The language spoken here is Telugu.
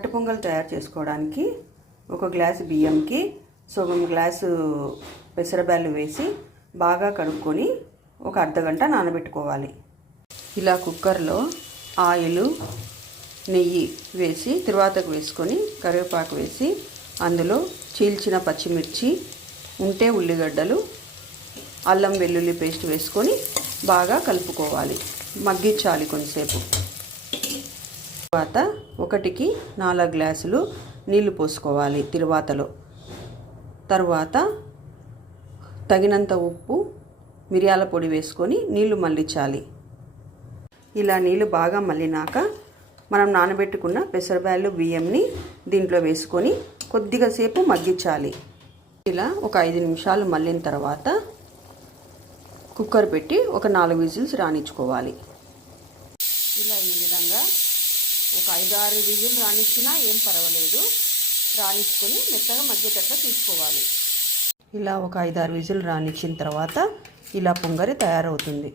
అట్టు పొంగల్ తయారు చేసుకోవడానికి ఒక గ్లాసు బియ్యంకి సగం గ్లాసు పెసరబ్యాళ్ళు వేసి బాగా కడుక్కొని ఒక అర్ధగంట నానబెట్టుకోవాలి. ఇలా కుక్కర్లో ఆయిల్ నెయ్యి వేసి తిరువాతకు వేసుకొని కరివేపాకు వేసి అందులో చీల్చిన పచ్చిమిర్చి ఉంటే ఉల్లిగడ్డలు అల్లం వెల్లుల్లి పేస్ట్ వేసుకొని బాగా కలుపుకోవాలి. మగ్గించాలి కొంచెంసేపు. తర్వాత 1కి 4 గ్లాసులు నీళ్లు పోసుకోవాలి తిరువాతలో. తర్వాత తగినంత ఉప్పు మిరియాల పొడి వేసుకొని నీళ్లు మళ్ళించాలి. ఇలా నీళ్లు బాగా మళ్ళినాక మనం నానబెట్టుకున్న పెసరబ్యాళ్ళు బియ్యంని దీంట్లో వేసుకొని కొద్దిగా సేపు మగ్గించాలి. ఇలా ఒక 5 నిమిషాలు మళ్ళిన తర్వాత కుక్కర్ పెట్టి ఒక 4 విజిల్స్ రానిచ్చుకోవాలి. ఇలా ఈ విధంగా ఒక 5-6 విజిల్ రానిచ్చినా ఏం పర్వాలేదు. రానిచ్చుకొని మెత్తగా మగ్గేటట్లు తీసుకోవాలి. ఇలా ఒక 5-6 విజిల్ రానిచ్చిన తర్వాత ఇలా పొంగరి తయారవుతుంది.